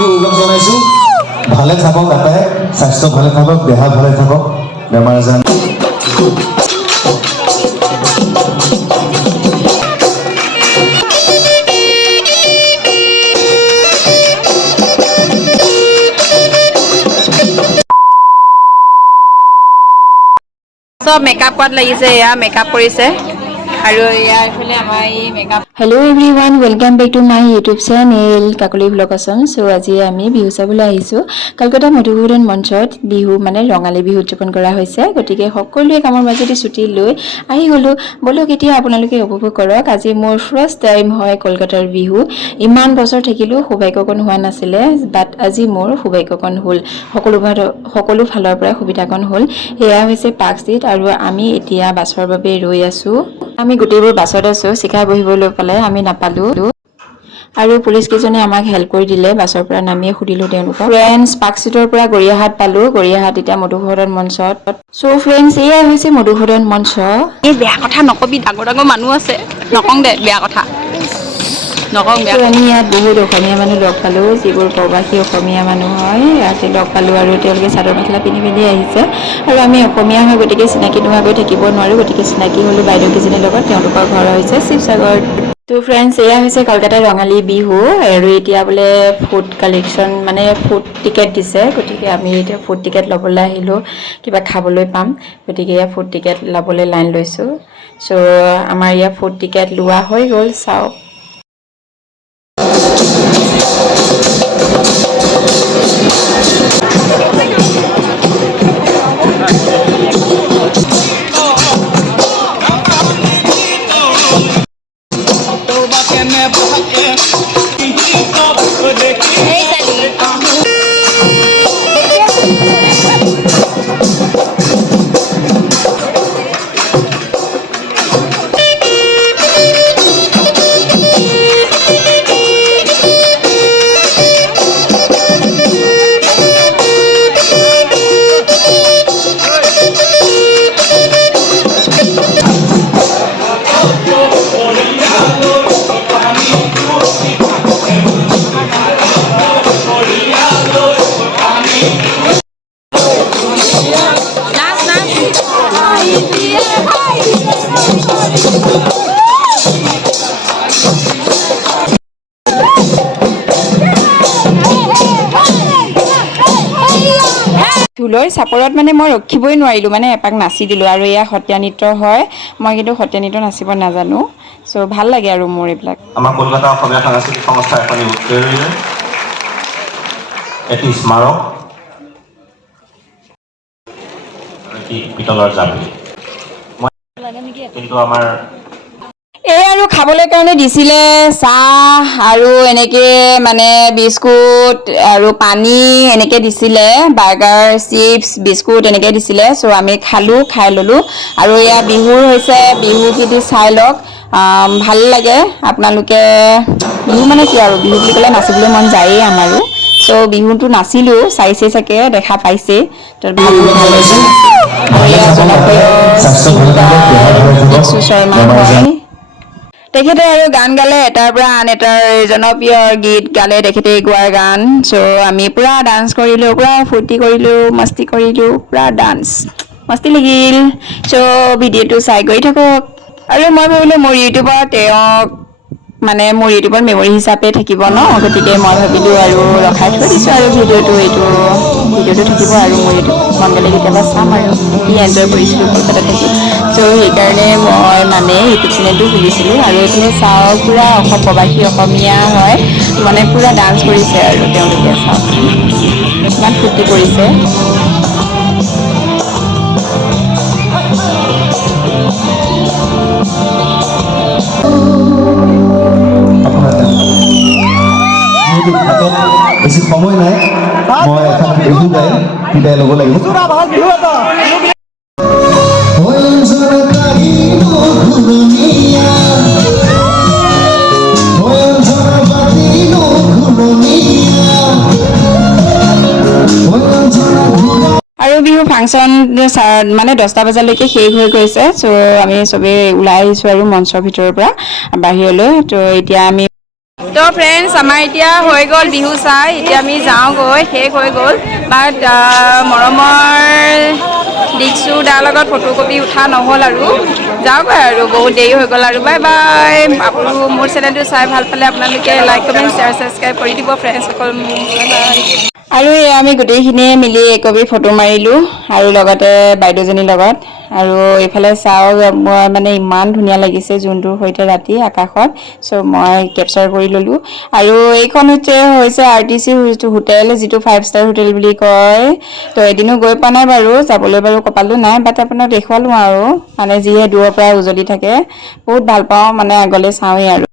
ওলগ জনাইছো ভালে থাকক আটাই স্বাস্থ্য ভালে থাকক দেহা ভালে থাকক বেমাৰ আজাৰ সব মেকআপ কৰাত লাগিছে এয়া মেকআপ কৰিছে আৰু এয়া ইফালে আমাৰ এই makeup hello' everyone welcome back to my YouTube channel Kakoli blog আছাম চ' আজি আমি বিহু চাবলৈ আহিছোঁ কলকাতা মধুসূদন মঞ্চত বিহু মানে ৰঙালী বিহু উদযাপন কৰা হৈছে গতিকে সকলোৱে কামৰ মাজতে ছুটি লৈ আহি গ'লোঁ বলক এতিয়া আপোনালোকে উপভোগ কৰক আজি মোৰ ফাৰ্ষ্ট টাইম হয় কলকাতাৰ বিহু ইমান বছৰ থাকিলোঁ সৌভাগ্যকণ হোৱা নাছিলে বাট আজি মোৰ সৌভাগ্যকণ হ'ল সকলো ফালৰ পৰা সুবিধাকণ হ'ল এয়া হৈছে পাৰ্ক ষ্ট্ৰীট আৰু আমি এতিয়া বাছৰ বাবে ৰৈ আছোঁ আমি গোটেইবোৰ বাছত আছোঁ চিকাই বহিবলৈ পালে আমি নাপালোঁ আৰু পুলিচ কেইজনে আমাক হেল্প কৰি দিলে বাছৰ পৰা নামিয়ে সুধিলোঁ তেওঁলোকক ফ্ৰেণ্ডছ পাৰ্ক ষ্ট্ৰীটৰ পৰা গড়িয়াহাট পালোঁ গড়িয়াহাট এতিয়া মধুসূদন মঞ্চত চ' ফ্ৰেণ্ডছ এয়াই হৈছে মধুসূদন মঞ্চ এই বেয়া কথা নকবি ডাঙৰ ডাঙৰ মানুহ আছে নকওঁ দে বেয়া কথা নকওঁ বেয়া আমি ইয়াত বহুত অসমীয়া মানুহ লগ পালোঁ যিবোৰ প্ৰৱাসী অসমীয়া মানুহ হয় ইয়াতে লগ পালোঁ আৰু তেওঁলোকে চাদৰ মেখেলা পিন্ধি আহিছে আৰু আমি অসমীয়া হয় গতিকে চিনাকি নোহোৱাকৈ থাকিব নোৱাৰোঁ গতিকে চিনাকি হ'লোঁ বাইদেউকেইজনীৰ লগত তেওঁলোকৰ ঘৰ হৈছে শিৱসাগৰ তো ফ্ৰেণ্ডছ এয়া হৈছে কলকাতাৰ ৰঙালী বিহু আৰু এতিয়া বোলে ফুড কালেকশ্যন মানে ফুড টিকেট দিছে গতিকে আমি এতিয়া ফুড টিকেট ল'বলৈ আহিলোঁ কিবা খাবলৈ পাম গতিকে এয়া ফুড টিকেট ল'বলৈ লাইন লৈছোঁ চ' আমাৰ ইয়াত ফুড টিকেট লোৱা হৈ গ'ল চাওক ঢোলৰ চাপৰত মানে মই ৰখিবই নোৱাৰিলোঁ মানে এপাক নাচি দিলোঁ আৰু এয়া সত্ৰীয়া নৃত্য হয় মই কিন্তু সত্ৰীয়া নৃত্য নাচিব নাজানো চ' ভাল লাগে আৰু মোৰ এইবিলাক আমাৰ কলকাতা অসমীয়া সাংস্কৃতিক সংস্থাৰ এখন উত্তৰীয় এটি স্মাৰক এটি পিতলৰ জাপি কিন্তু আমাৰ এই আৰু খাবলৈ কাৰণে দিছিলে চাহ আৰু এনেকৈ মানে বিস্কুট আৰু পানী এনেকৈ দিছিলে বাৰ্গাৰ চিপছ বিস্কুট এনেকৈ দিছিলে চ' আমি খালোঁ খাই ল'লোঁ আৰু এয়া বিহুৰ হৈছে বিহু গীত চাই লওক ভাল লাগে আপোনালোকে বিহু মানে কি আৰু বিহু বুলি ক'লে নাচিবলৈ মন যায়েই আমাৰো চ' বিহুটো নাচিলোঁ চাইছে চাগে দেখা পাইছে তো ভাল হৈছে আৰু এয়া জনপ্ৰিয় দিক্ষু শৰ্মা হয় তেখেতে আৰু গান গালে এটাৰ পৰা আন এটাৰ জনপ্ৰিয় গীত গালে তেখেতে গোৱাৰ গান চ' আমি পূৰা ডান্স কৰিলোঁ পূৰা ফূৰ্তি কৰিলোঁ মস্তি কৰিলোঁ পূৰা ডান্স মস্তি লাগিল চ' ভিডিঅ'টো চাই গৈ থাকক আৰু মই ভাবিলোঁ মোৰ ইউটিউবত তেওঁক মানে মোৰ ইউটিউবত মেমৰি হিচাপে থাকিব ন গতিকে মই ভাবিলোঁ আৰু ৰখাই থৈ দিছোঁ আৰু ভিডিঅ'টো থাকিব আৰু মোৰ ইউটিউব মন গ'লে কেতিয়াবা চাম আৰু কি এনজয় কৰিছিলোঁ কলকাতাত থাকি চ' সেইকাৰণে মই মানে ইউটিউব চেনেলটো খুলিছিলোঁ আৰু এইখিনি চাওঁ পূৰা প্ৰৱাসী অসমীয়া হয় মানে পূৰা ডান্স কৰিছে আৰু তেওঁলোকে চাওক কিমান ফূৰ্তি কৰিছে বেছি সময় নাই মই এখন বিহু গাই বিদায় ল'ব লাগিব আৰু বিহু ফাংচন মানে 10টা বজালৈকে শেষ হৈ গৈছে চ' আমি চবেই ওলাই আহিছোঁ আৰু মঞ্চৰ ভিতৰৰ পৰা বাহিৰলৈ তো এতিয়া আমি তো ফ্ৰেণ্ডছ আমাৰ এতিয়া হৈ গ'ল বিহু চাই এতিয়া আমি যাওঁগৈ শেষ হৈ গ'ল বাট মৰমৰ দিকচু দাৰ লগত ফটোকপি উঠা নহ'ল আৰু যাওঁগৈ আৰু বহুত দেৰি হৈ গ'ল আৰু বাই বাই আপোনালোক মোৰ চেনেলটো চাই ভাল পালে আপোনালোকে লাইক কমেণ্ট শ্বেয়াৰ ছাবস্ক্ৰাইব কৰি দিব ফ্ৰেণ্ডসকল বাই বাই আৰু এই আমি গোটেইখিনিয়ে মিলি একপি ফটো মাৰিলোঁ আৰু লগতে বাইদেউজনীৰ লগত আৰু এইফালে চাওঁ মই মানে ইমান ধুনীয়া লাগিছে জোনটোৰ সৈতে ৰাতি আকাশত চ' মই কেপচাৰ কৰি ল'লোঁ আৰু এইখন হৈছে RTC হোটেল যিটো 5 ষ্টাৰ হোটেল বুলি কয় তো এদিনো গৈ পোৱা নাই বাৰু যাবলৈ বাৰু কপালো নাই বাট আপোনাক দেখুৱালোঁ আৰু মানে যিহে দূৰৰ পৰা উজলি থাকে বহুত ভাল পাওঁ মানে আগলৈ চাওঁৱেই আৰু